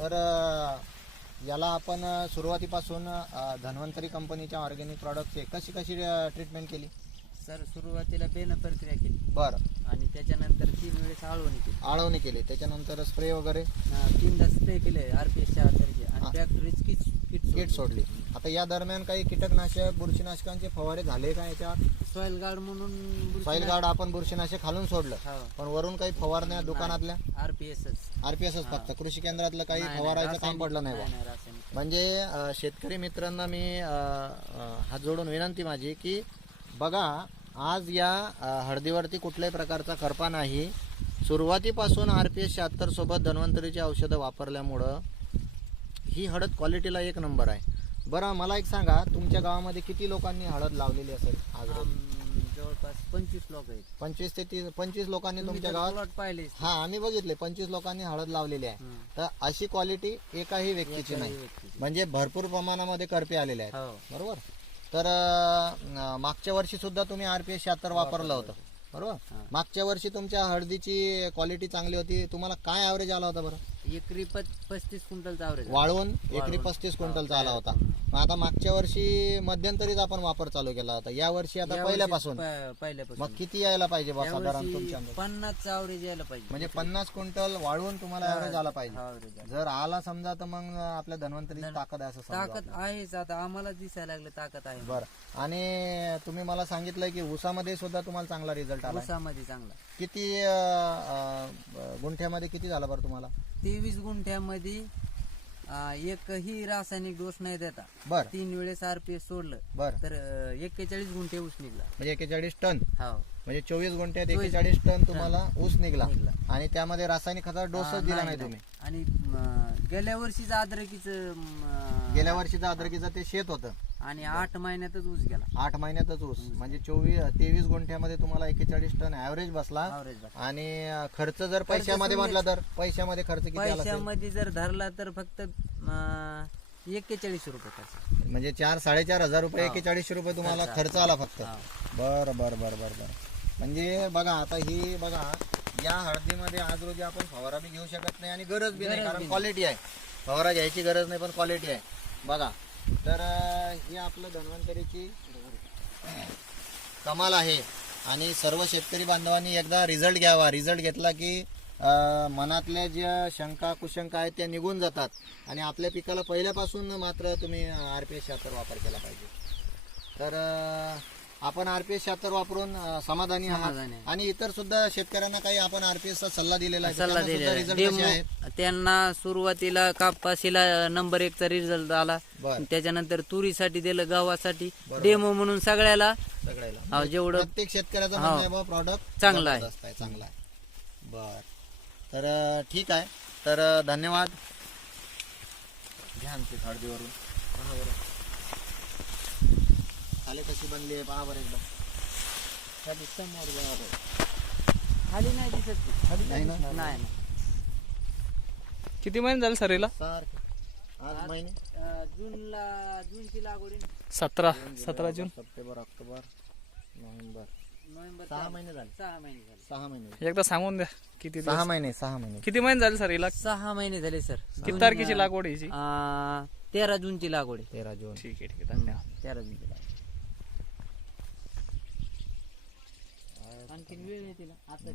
तर याला आपण सुरुवातीपासून धन्वंतरी कंपनीच्या ऑर्गॅनिक प्रॉडक्टचे कशी कशी ट्रीटमेंट केली? सर सुरुवातीला बेन प्रक्रिया केली. बरं. आणि त्याच्यानंतर तीन वेळेस आळवणी केली. आळवणी केली. त्याच्यानंतर स्प्रे वगैरे? तीनदा स्प्रे केले आर पी एस हा. किट सोडली. आता या दरम्यान काही कीटकनाशक बुरशीनाशकांचे फवारे झाले का याच्यात? सॉइल गार्ड म्हणून सॉईल गार्ड आपण बुरशीनाशक खालून सोडलं. पण वरून काही फवारण्या दुकानातल्या? आर पी एस आरपीएसच फक्त. कृषी केंद्रातलं काही फवारायचं काम पडलं नाही बा. म्हणजे अ, शेतकरी मित्रांना मी अ, अ, हात जोडून विनंती माझी की बघा आज या अ, हळदीवरती कुठल्याही प्रकारचा करपा नाही. सुरुवातीपासून आर पी एस शहात्तर सोबत धन्वंतरीची औषधं वापरल्यामुळं ही हळद क्वालिटीला एक नंबर आहे. बरं मला एक सांगा तुमच्या गावामध्ये किती लोकांनी हळद लावलेली असेल आज रोजी? जवळपास पंचवीस लोक आहेत. पंचवीस ते तीस पंचवीस लोकांनी तुमच्या गावात पाहिले हा आम्ही बघितले पंचवीस लोकांनी हळद लावलेली आहे. हं. तर अशी क्वालिटी एकाही व्यक्तीची नाही. म्हणजे भरपूर प्रमाणामध्ये करपे आलेले आहेत. हो. बरोबर? तर अं, मागच्या वर्षी सुद्धा तुम्ही आरपीएस शहात्तर वापरलं होतं. बरोबर? हा. मागच्या वर्षी तुमच्या हळदीची क्वालिटी चांगली होती. तुम्हाला काय ॲव्हरेज आला होता बरं? एकरी पस्तीस क्विंटलचा आवरेज वाळवून एकरी पस्तीस क्विंटलचा आला होता. मग आता मागच्या वर्षी मध्यंतरीच आपण वापर चालू केला होता. या वर्षी आता पहिल्यापासून. पहिल्यापासून. मग किती यायला पाहिजे बा साधारण तुमच्या अंदाजे? पन्नासचा आवरेज यायला पाहिजे. म्हणजे पन्नास क्विंटल वाळवून तुम्हाला ॲव्हरेज आला पाहिजे. जर आला समजा तर मग आपल्या धन्वंतरी ताकद आहे असं ताकद आहेच. आता आम्हाला दिसायला लागलं ताकद आहे. बरं. आणि तुम्ही मला सांगितलं की ऊसामध्ये सुद्धा तुम्हाला चांगला रिझल्ट आला ऊसामध्ये चांगला. किती गुंठ्यामध्ये किती झाला बरं तुम्हाला? तेवीस गुंठ्यामध्ये अं, एकही रासायनिक डोस नाही देता. बर. तीन वेळेस आरपीएस सोडलं बर. तर एक्केचाळीस गुंठे ऊस निघला. म्हणजे एकेचाळीस टन. हो म्हणजे चोवीस गुंठ्यात एकेचाळीस टन तुम्हाला ऊस निघला. निघला. आणि त्यामध्ये रासायनिक खताचा डोसच दिला नाही तुम्ही. आणि गेल्या वर्षीचं अद्रकीचं गेल्या वर्षीचा अद्रकीचं ते शेत होतं. आणि आठ महिन्यातच ऊस गेला. आठ महिन्यातच ऊस. म्हणजे चोवीस तेवीस गुंठ्यामध्ये तुम्हाला एकेचाळीस टन ऍव्हरेज बसला. आणि अं, खर्च जर पैशामध्ये म्हटलं तर? पैशामध्ये खर्च किती आला असेल? पैशामध्ये जर धरला तर फक्त एक्केचाळीस रुपये खर्च. म्हणजे चार साडेचार हजार रुपये एकेचाळीसशे रुपये तुम्हाला खर्च आला. फक्त. बर बर बर बर बर. म्हणजे बघा आता ही बघा या हळदीमध्ये आज रोजी आपण फवारा बी घेऊ शकत नाही आणि गरज बी नाही कारण क्वालिटी आहे. फवारा घ्यायची गरज नाही पण क्वालिटी आहे. बघा तर ही आपलं धन्वंतरीची कमाल आहे. आणि सर्व शेतकरी बांधवांनी एकदा रिझल्ट घ्यावा. रिझल्ट घेतला की मनातल्या ज्या शंका कुशंका आहेत त्या निघून जातात. आणि आपल्या पिकाला पहिल्यापासून मात्र तुम्ही आर पी एस शास्त्र वापर केला पाहिजे. तर आपण आर पी एस शहात्तर वापरून अं, समाधानी आहात. समाधानी आहे. आणि इतर सुद्धा शेतकऱ्यांना काही आपण आर पी एसचा सल्ला दिलेला आहे सल्ला त्यांना सुद्धा दिलेला कसे डेमो त्यांना सुरुवातीला कापाशीला नंबर एकचा रिझल्ट आला. बर. त्याच्यानंतर तुरीसाठी दिलं गव्हासाठी. डेमो म्हणून सगळ्याला. सगळ्याला. अहो, जेवढं प्रत्येक शेतकऱ्याचं म्हणणं आहे बा प्रॉडक्ट चांगलं आहे. आहे चांगला आहे. बर. तर अं, ठीक आहे. तर अं, धन्यवाद. घ्या आमची बरं. खाली कशी बनली आहे पहा बरं एकदा. खाली नाही दिसत ती. खाली नाही ना? नाही नाही. किती महिने झाले सर हिला सारखं. आज महिने. अं, जूनला जूनची लागवड आहे. सतरा सतरा June. September October November. November सहा. महिने झाले. सहा महिने झाले. सहा महिने एकदा सांगून द्या किती सहा महिने सहा महिने. किती महिने झाले सर हिला सहा महिने झाले सर. किती तारखेची लागवड आहे तेरा जूनची लागवड आहे. तेरा जून. ठीक आहे ठीक आहे. धन्यवाद. तेरा जूनची लागवड आणखी वेळ आहे तिला. आता